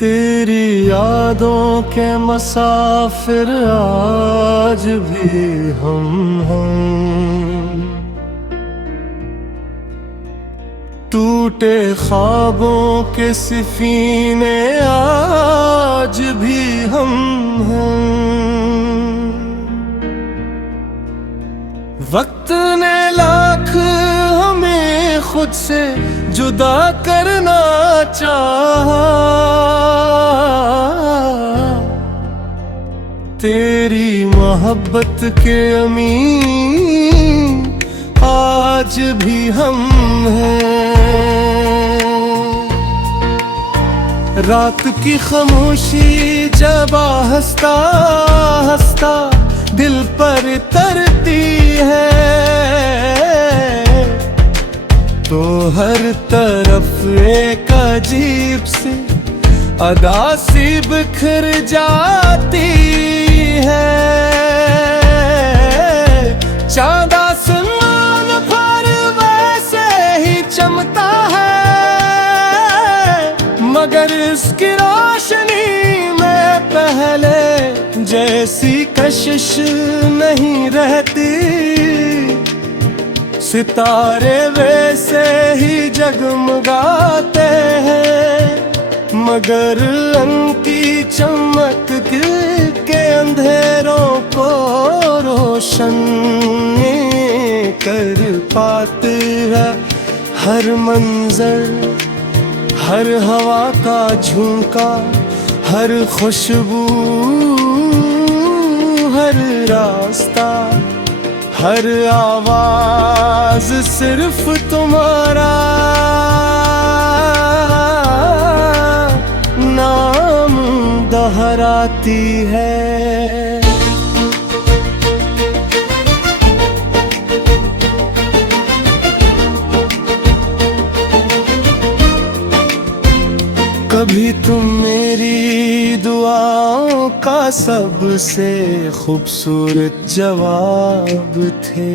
तेरी यादों के मुसाफिर आज भी हम हैं। टूटे ख्वाबों के सिफीने आज भी हम हैं। वक्त ने लाख हमें खुद से जुदा करना चाहा, तेरी मोहब्बत के अमीन आज भी हम हैं। रात की खामोशी जब हंसता हंसता दिल पर तरती है, तो हर तरफ एक अजीब सी अदा सी बिखर जाती है। चाँद आसमान पर वैसे ही चमकता है, मगर इसकी रोशनी में पहले जैसी कशिश नहीं रहती। सितारे वैसे ही जगमगाते हैं, मगर उनकी चमक के अंधेरों को रोशन कर पाती है। हर मंजर, हर हवा का झोंका, हर खुशबू, हर रास्ता, हर आवाज सिर्फ तुम्हारा नाम दोहराती है। कभी तुम मेरी दुआओं का सबसे खूबसूरत जवाब थे।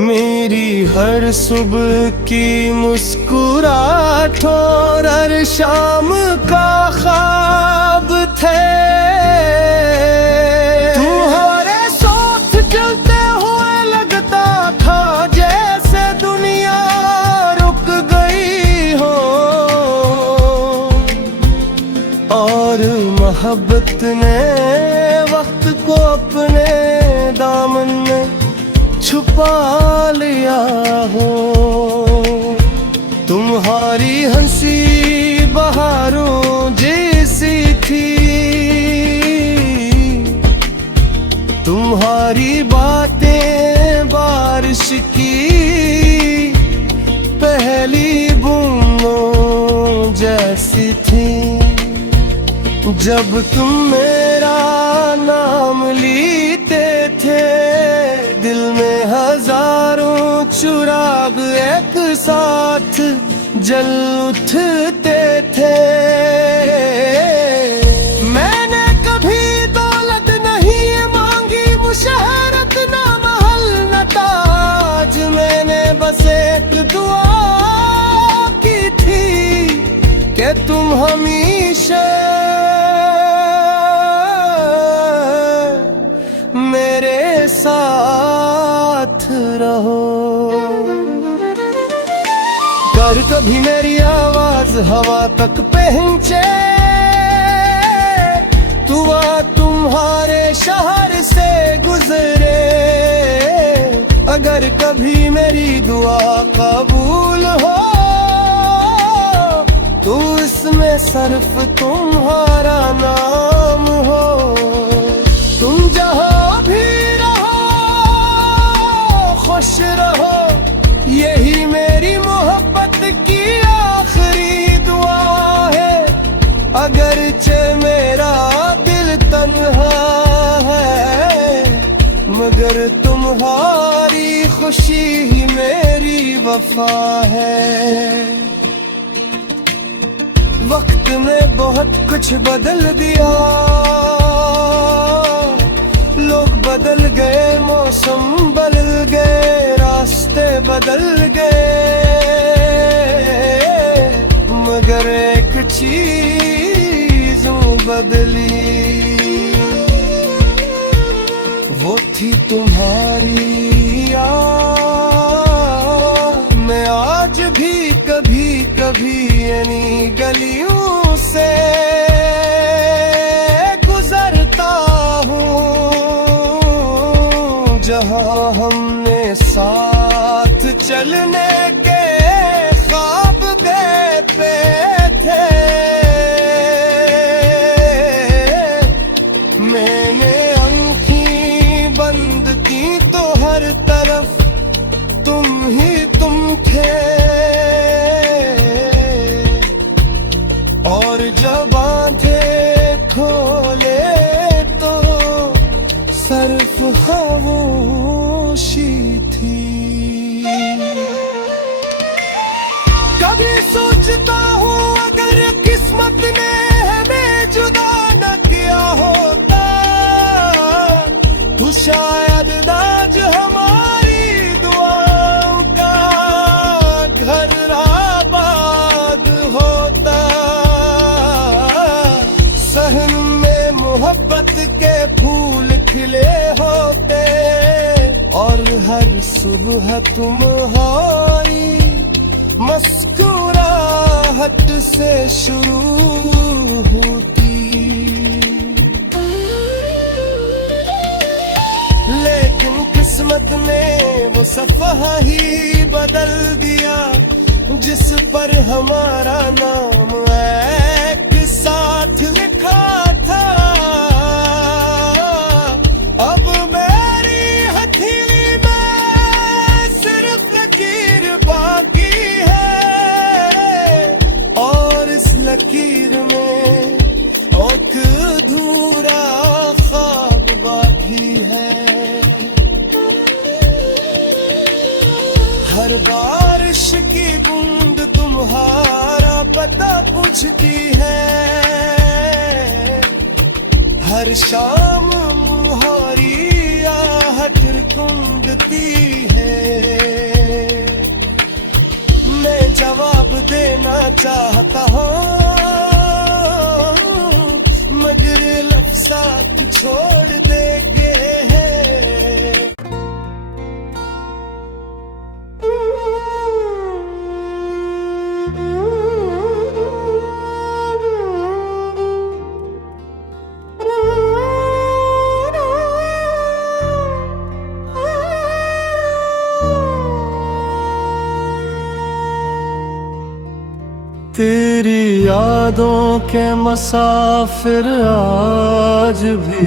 मेरी हर सुबह की मुस्कुराहट और हर शाम का ख्वाब थे। तुम्हारे साथ चलते हुए लगता था जैसे दुनिया रुक गई हो, और मोहब्बत ने वक्त को अपने दामन में छुपा लिया हो। तुम्हारी हंसी बहारों जैसी थी, तुम्हारी बातें बारिश की पहली बूंदों जैसी थी। जब तुम मेरा नाम लेते थे, दिल में हजारों चिराग एक साथ जल उठते थे। मैंने कभी दौलत नहीं मांगी, मुशहरत ना महल न ताज, मैंने बस एक दुआ की थी कि तुम हमेशा मेरे साथ रहो। कर कभी मेरी आवाज हवा तक पहुंचे, तुम्हारे शहर से गुजरे। अगर कभी मेरी दुआ कबूल हो, तो इसमें सिर्फ तुम्हारा नाम हो। तुम जहाँ भी रहो खुश रहो, यही मेरी मोहब्बत की आखिरी दुआ है। अगरचे मेरा दिल तन्हा है, मगर तुम्हारी खुशी ही मेरी वफा है। वक्त में बहुत कुछ बदल दिया, लोग बदल गए, मौसम बदल गए, रास्ते बदल गए, बदली, वो थी तुम्हारी याद। मैं आज भी कभी कभी इन्हीं गलियों से गुजरता हूँ, जहाँ हमने साथ चलने के ख्वाब देखते थे। मैंने आँखें बंद की तो हर तरफ तुम ही तुम थे, और जब आंखें खोले तो सिर्फ खामोशी थी। कभी सोचता हूँ अगर किस्मत ने हमें जुदा न किया होता तो शायद आज हमारी दुआओं का घर आबाद होता। सहन में मोहब्बत के फूल खिले होते, और हर सुबह तुम्हारी मुस्कुराहट से शुरू होती। लेकिन किस्मत ने वो सफ़हा ही बदल दिया जिस पर हमारा नाम एक साथ लिखा था। अब मेरी हथेली में सिर्फ लकीर बाकी है, और इस लकीर में एक अधूरा ख्वाब बाकी है। हर बारिश की बूंद तुम्हारा पता पूछती है, हर शाम मुहारी आहट कुंदती है। मैं जवाब देना चाहता हूँ मगर लफ्ज़ात छोड़ देंगे हैं। तेरी यादों के मुसाफिर आज भी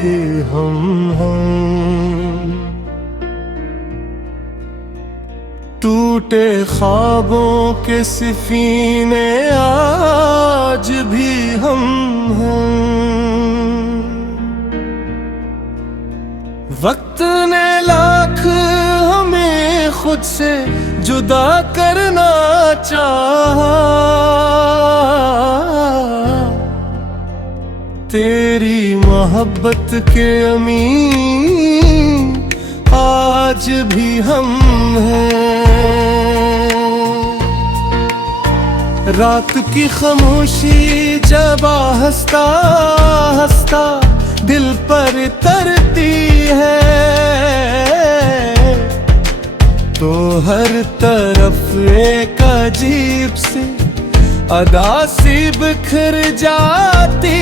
हम हैं, टूटे ख्वाबों के सफीने आज भी हम हैं। वक्त ने लाख हमें खुद से जुदा करना चाहा, तेरी मोहब्बत के अमीन आज भी हम हैं। रात की खामोशी जब हंसता हंसता दिल पर तरती है, तो हर तरफ एक अजीब सी अदा सी बिखर जाती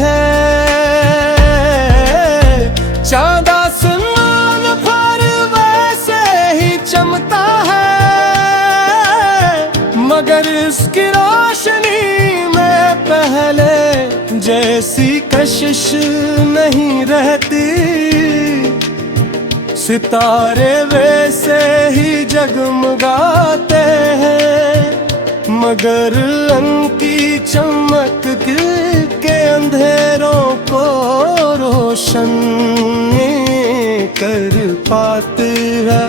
है। चाँद आसमान पर वैसे ही चमकता है, मगर इसकी रोशनी में पहले जैसी कशिश नहीं रहती। सितारे वैसे ही जगमगाते हैं, मगर उनकी चमक के अंधेरों को रोशन कर पाते हैं।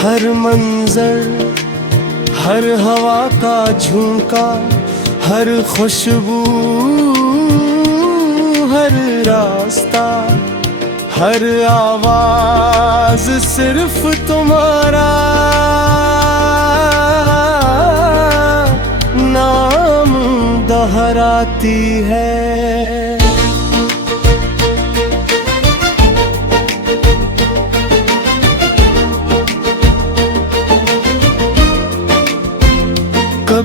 हर मंजर, हर हवा का झोंका, हर खुशबू, हर रास्ता, हर आवाज सिर्फ तुम्हारा नाम दोहराती है।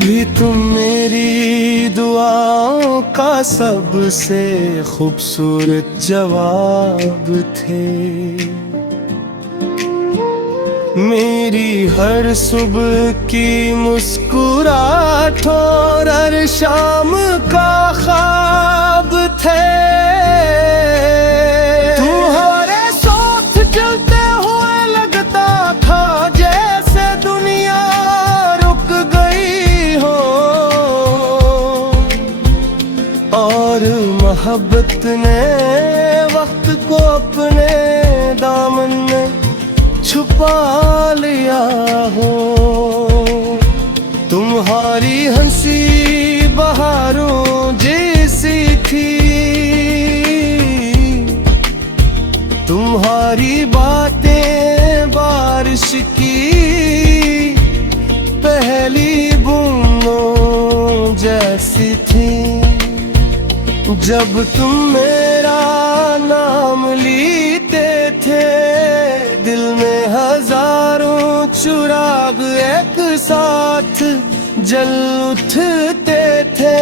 कभी तुम मेरी दुआओं का सबसे खूबसूरत जवाब थे। मेरी हर सुबह की मुस्कुराहट और हर शाम का ख्वाब थे। तुम्हारे साथ चलते हुए लगता था जैसे दुनिया रुक गई हो, और मोहब्बत ने वक्त को अपने दामन में छुपा लिया हो। तुम्हारी हंसी बहारों जैसी थी, तुम्हारी बातें बारिश की पहली बूंदों जैसी थी। जब तुम मेरा नाम लेते थे, दिल में हजारों चिराग एक साथ जल उठते थे।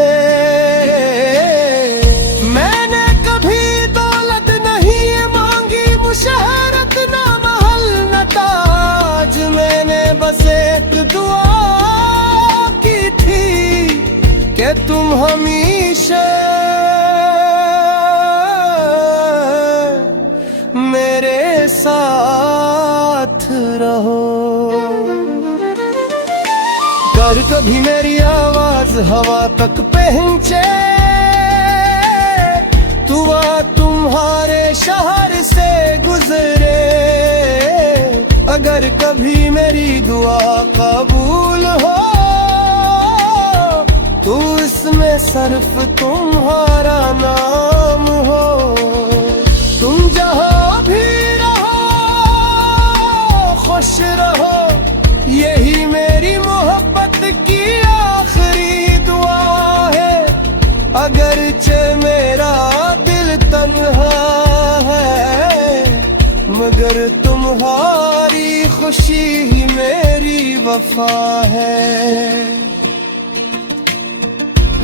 मैंने कभी दौलत नहीं मांगी, मुशहरत ना महल न ताज, मैंने बस एक दुआ की थी कि तुम हमेशा मेरे साथ रहो। कर कभी मेरी आवाज हवा तक पहुंचे, दुआ तुम्हारे शहर से गुजरे। अगर कभी मेरी दुआ कबूल हो, तो इसमें सिर्फ तुम्हारा नाम हो। तुम जहाँ भी रहो खुश रहो, यही मेरी मोहब्बत की आखिरी दुआ है। अगरचे मेरा दिल तन्हा है, मगर तुम्हारी खुशी ही मेरी वफा है।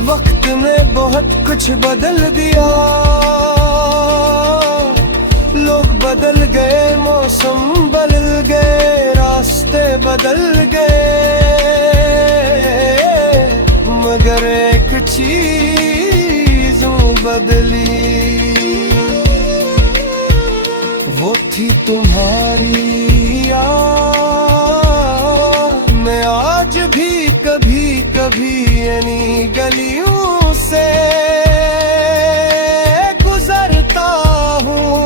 वक्त में बहुत कुछ बदल दिया, लोग बदल गए, मौसम बदल गए, रास्ते बदल गए, मगर एक चीज बदली, वो थी तुम्हारी याद। मैं आज भी कभी कभी यानी गलियों से गुजरता हूँ,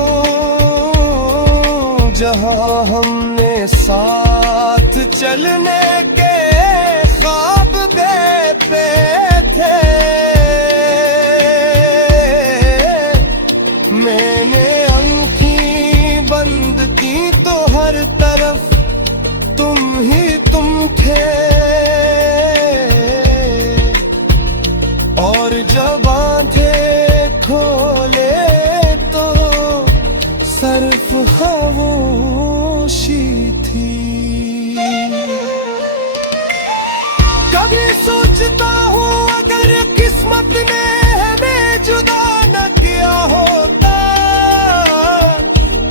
जहाँ हमने साथ चलने के ख्वाब पे थे। मैंने आँखें बंद की तो हर तरफ तुम ही तुम थे, और जब आंखें खोले तो सिर्फ खामोशी थी। कभी सोचता हूँ अगर किस्मत ने हमें जुदा न किया होता,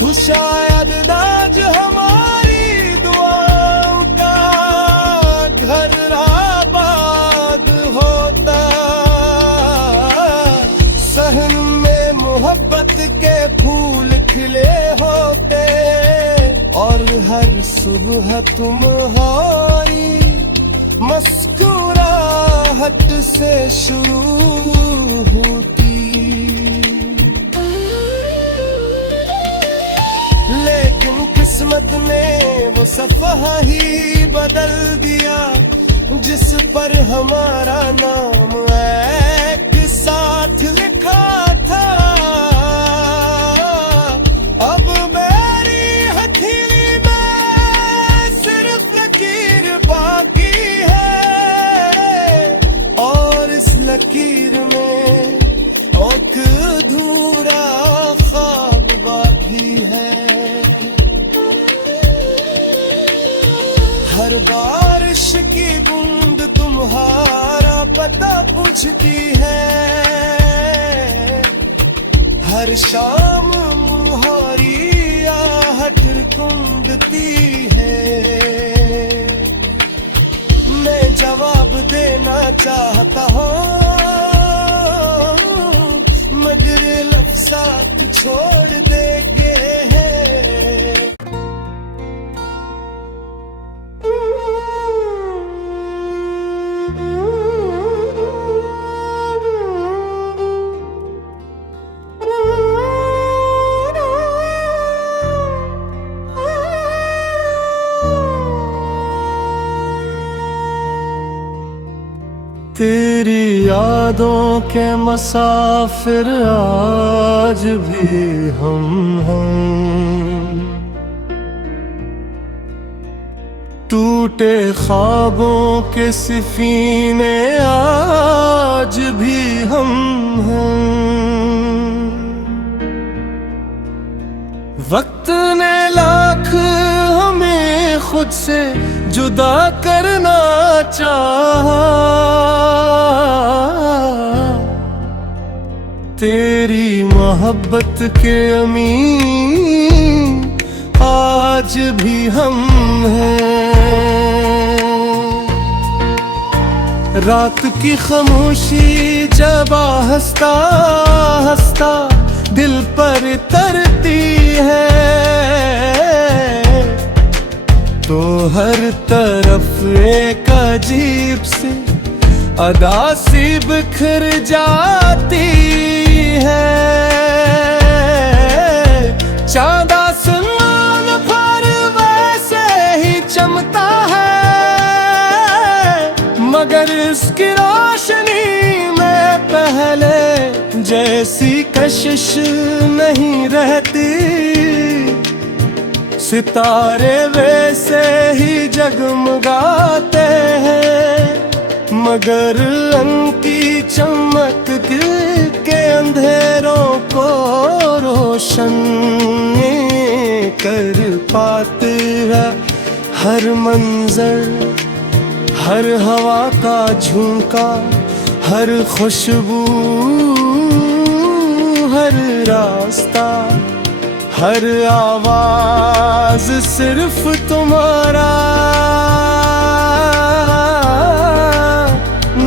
तो शायद आज हमारी दुआओं का घर आबाद होता। सहन में मोहब्बत के फूल खिले होते, और हर सुबह तुम्हारी मुस्कुराहट से शुरू होती। लेकिन किस्मत ने वो सफ़हा ही बदल दिया, जिस पर हमारा नाम एक साथ लिखा था। अब मेरी हथेली में सिर्फ लकीर बाकी है, और इस लकीर में एक अधूरा ख्वाब बाकी है। हर बारिश की बूंद तुम तुम्हारा पता पूछती है, हर शाम मुहारी आहट कुंदती है। मैं जवाब देना चाहता हूँ मगर लफ्ज़ साथ छोड़ देंगे हैं। तेरी यादों के मुसाफिर आज भी हम हैं, टूटे ख्वाबों के सफीने आज भी हम हैं। वक्त ने लाख हमें खुद से जुदा करना चाहा, तेरी मोहब्बत के अमीन आज भी हम हैं। रात की खामोशी जब हंसता हंसता दिल पर तरती है, तो हर तरफ एक अजीब सी अदा सी बिखर जाती है। चांद आसमान पर वैसे ही चमकता है, मगर इसकी रोशनी में पहले जैसी कशिश नहीं रहती। सितारे वैसे ही जगमगाते हैं, मगर उनकी चमक के अंधेरों को रोशन कर पाते हैं। हर मंजर, हर हवा का झोंका, हर खुशबू, हर रास्ता, हर आवाज सिर्फ तुम्हारा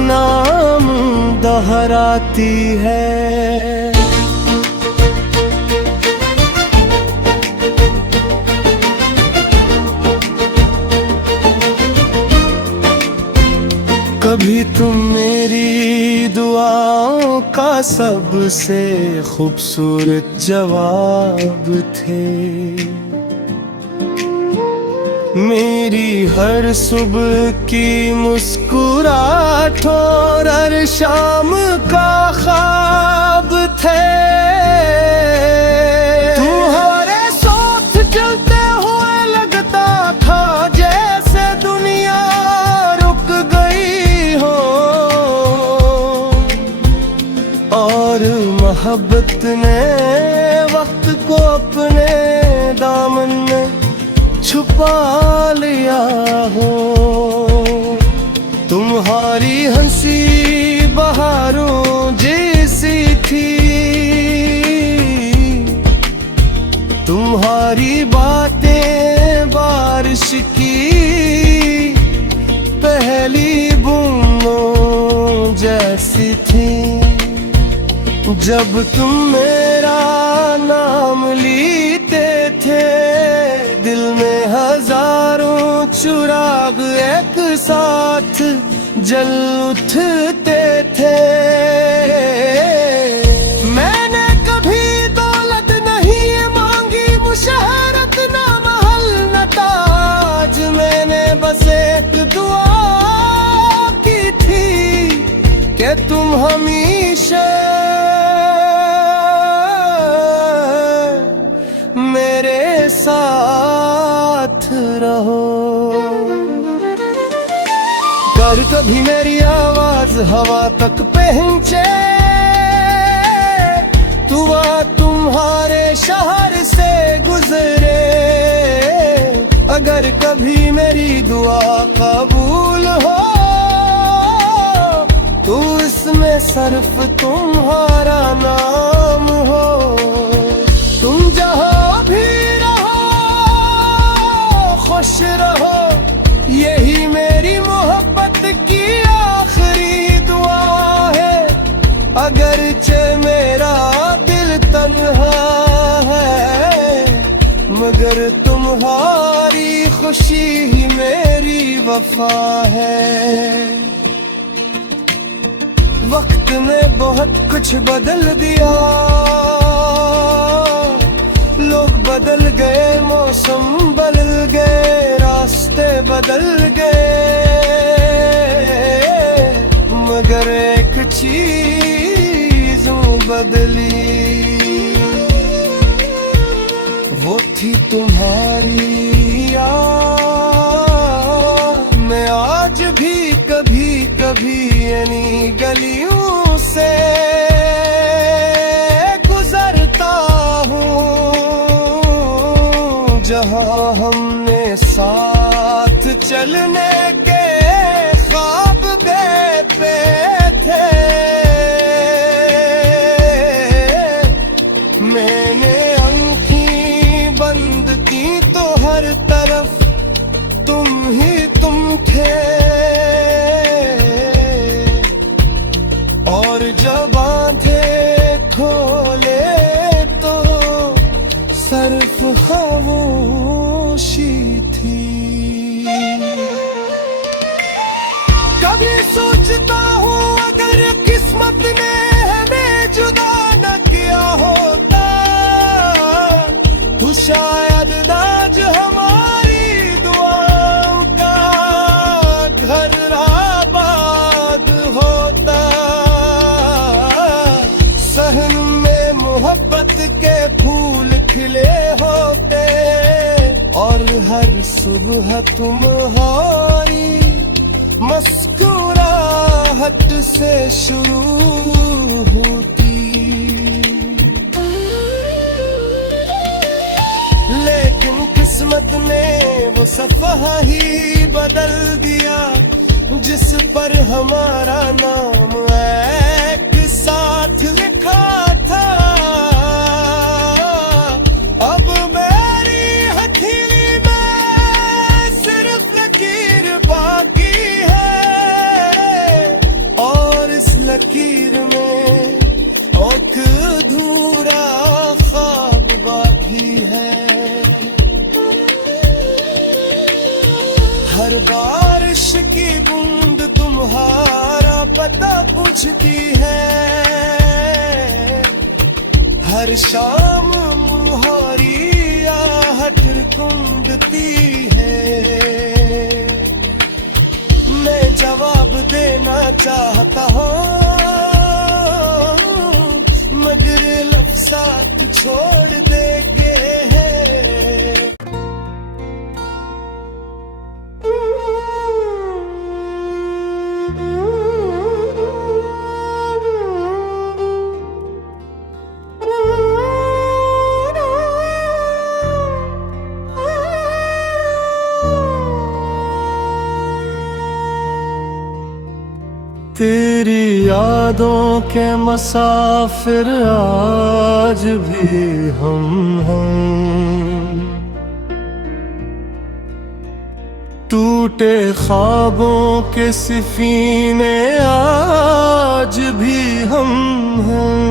नाम दोहराती है। कभी तुम मेरी दुआओं का सबसे खूबसूरत जवाब थे, मेरी हर सुबह की मुस्कुराहट और हर शाम का ख्वाब थे। तुम्हारे साथ चलते हुए लगता था जैसे दुनिया रुक गई हो, और मोहब्बत ने वक्त को अपने दामन में छुपा लिया हो। तुम्हारी हंसी बहारों जैसी थी, तुम्हारी बातें बारिश की पहली बूंदों जैसी थी। जब तुम मेरा नाम लेते थे, दिल में हजारों चिराग एक साथ जल उठते थे। मैंने कभी दौलत नहीं मांगी, मुशहरत ना महल न ताज, मैंने बस एक दुआ की थी कि तुम हमेशा मेरे साथ रहो। कर कभी मेरी आवाज हवा तक पहुंचे, दुआ तुम्हारे शहर से गुजरे। अगर कभी मेरी दुआ कबूल हो तू इसमें सिर्फ तुम्हारा नाम हो। तुम जहाँ भी रहो खुश रहो, यही मेरी मोहब्बत की आखिरी दुआ है। अगरचे मेरा दिल तन्हा है, मगर तुम्हारी खुशी ही मेरी वफा है। वक्त ने बहुत कुछ बदल दिया, लोग बदल गए, मौसम बदल गए, रास्ते बदल गए, मगर एक चीज बदली, वो थी तुम्हारी याद। मैं आज भी कभी कभी यानी गलियों से गुजरता हूँ, जहाँ हमने साथ चलने के ख्वाब देखते थे। मैंने आँखें बंद की तो हर तरफ तुम ही तुम थे, और जब आंखें खोले तो सिर्फ खामोशी थी। कभी सोचता हूँ अगर किस्मत ने हमें जुदा न किया होता, तो शायद आज हमारी दुआओं का घर आबाद होता। सहन में मोहब्बत के फूल खिले होते, और हर सुबह तुम्हारी मुस्कुराहट से शुरू होती। लेकिन किस्मत ने वो सफ़हा ही बदल दिया, जिस पर हमारा नाम एक साथ लिखा था। अब मेरी हथेली में सिर्फ लकीर बाकी है, और इस लकीर में एक अधूरा ख्वाब बाकी है। हर बारिश की बूंद तुम्हारा पता पूछती है, हर शाम मुहारी आहट कुंदती है। मैं जवाब देना चाहता हूँ, मगर लफ्ज़ साथ छोड़ देंगे हैं। तेरी यादों के मुसाफिर आज भी हम हैं, टूटे ख्वाबों के सफीने आज भी हम हैं।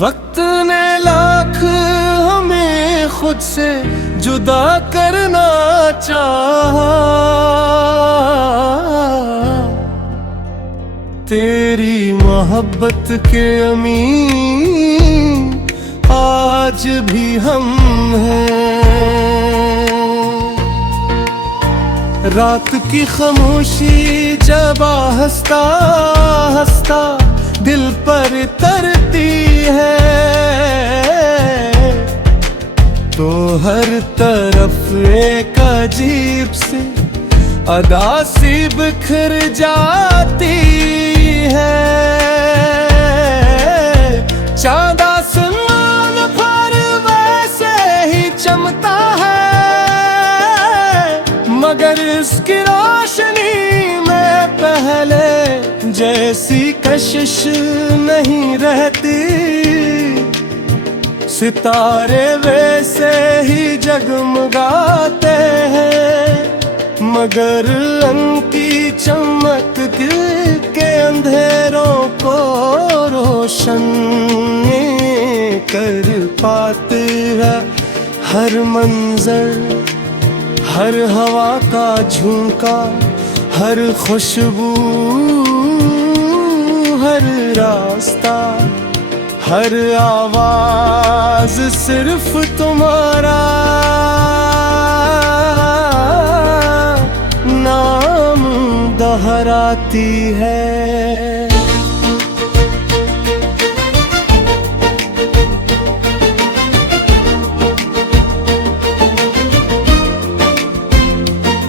वक्त ने लाख हमें खुद से जुदा करना चाहा, तेरी मोहब्बत के अमीन आज भी हम हैं। रात की खामोशी जब हंसता हंसता दिल पर तरती है, तो हर तरफ एक अजीब सी अदा सी बिखर जाती है। चांद आसमान पर वैसे ही चमकता है, मगर मगर इसकी रोशनी में पहले जैसी कशिश नहीं रहती। सितारे वैसे ही जगमगाते हैं, मगर उनकी चमक दिल के अंधेरों को रोशन कर पाते हैं। हर मंजर, हर हवा का झोंका, हर खुशबू, हर रास्ता, हर आवाज सिर्फ तुम्हारा नाम दोहराती है।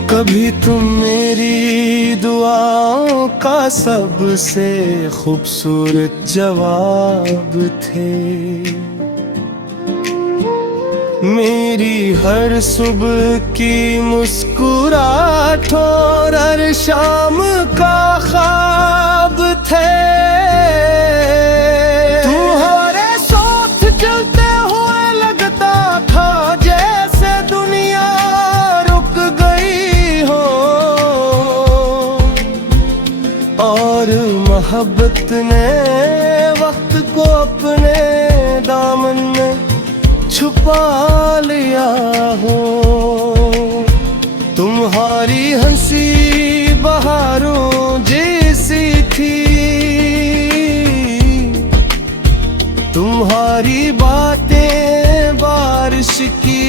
कभी तुम मेरी दुआओं का सबसे खूबसूरत जवाब थे। मेरी हर सुबह की मुस्कुराहट और हर शाम का ख्वाब थे। तुम्हारे साथ चलते हुए लगता था जैसे दुनिया रुक गई हो, और मोहब्बत ने वक्त को अपने दामन में छुपा लिया हो। तुम्हारी हंसी बहारों जैसी थी, तुम्हारी बातें बारिश की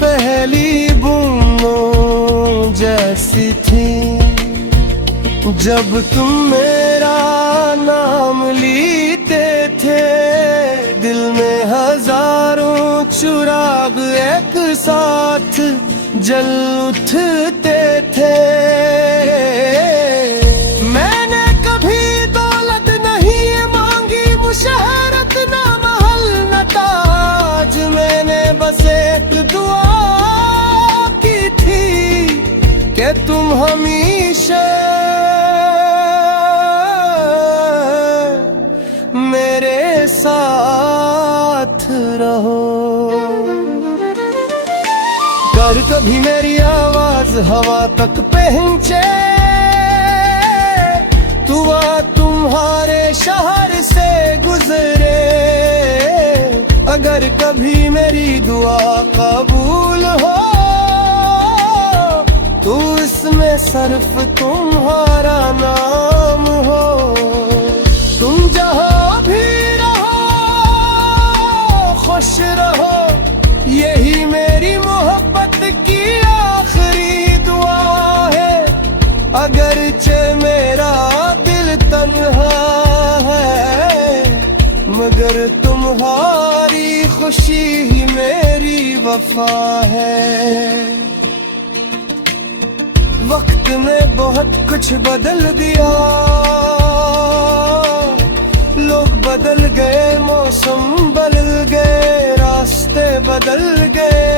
पहली बूंदों जैसी थी। जब तुम मेरा नाम लेते थे, दिल में हजारों चिराग एक साथ जल उठते थे। मैंने कभी दौलत नहीं मांगी, मुशहरत ना महल न ताज, मैंने बस एक दुआ की थी कि तुम हमेशा मेरे साथ रहो। कर कभी मेरी आवाज हवा तक पहुंचे, तुम्हारे शहर से गुजरे। अगर कभी मेरी दुआ कबूल हो, तो इसमें सिर्फ तुम्हारा नाम हो। तुम जहाँ भी रहो खुश रहो, यही मेरी मोहब्बत की आखिरी दुआ है। अगरचे मेरा दिल तन्हा है, मगर तुम्हारी खुशी ही मेरी वफा है। वक्त ने बहुत कुछ बदल दिया, लोग बदल गए, मौसम बदल गए, रास्ते बदल गए,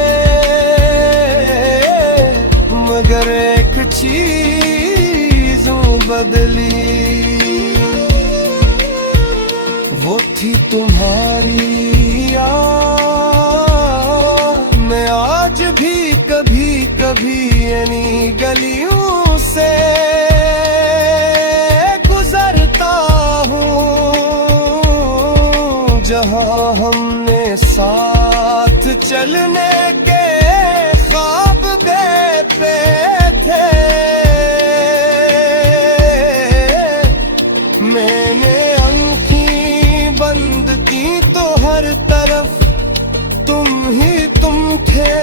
मगर एक चीज़ों बदली, वो थी तुम्हारी याद। मैं आज भी कभी कभी यानी गलियों से गुजरता हूँ, जहाँ हमने साथ चलने के ख्वाब देखते थे। मैंने आँखें बंद की तो हर तरफ तुम ही तुम थे।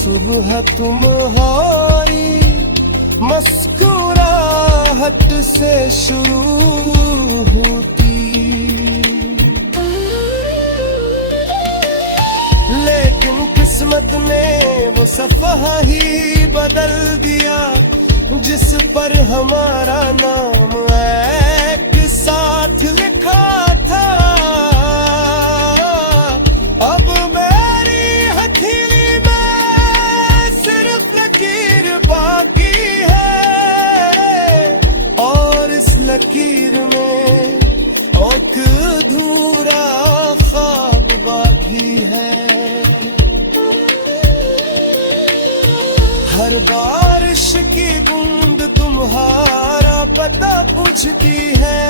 सुबह तुम्हारी मुस्कुराहट से शुरू होती, लेकिन किस्मत ने वो सफ़हा ही बदल दिया जिस पर हमारा नाम एक साथ लिखा था। अब मेरी हथेली में सिर्फ लकीर बाकी है, और इस लकीर में एक अधूरा ख्वाब बाकी है। हर बारिश की बूंद तुम्हारा पता पूछती है,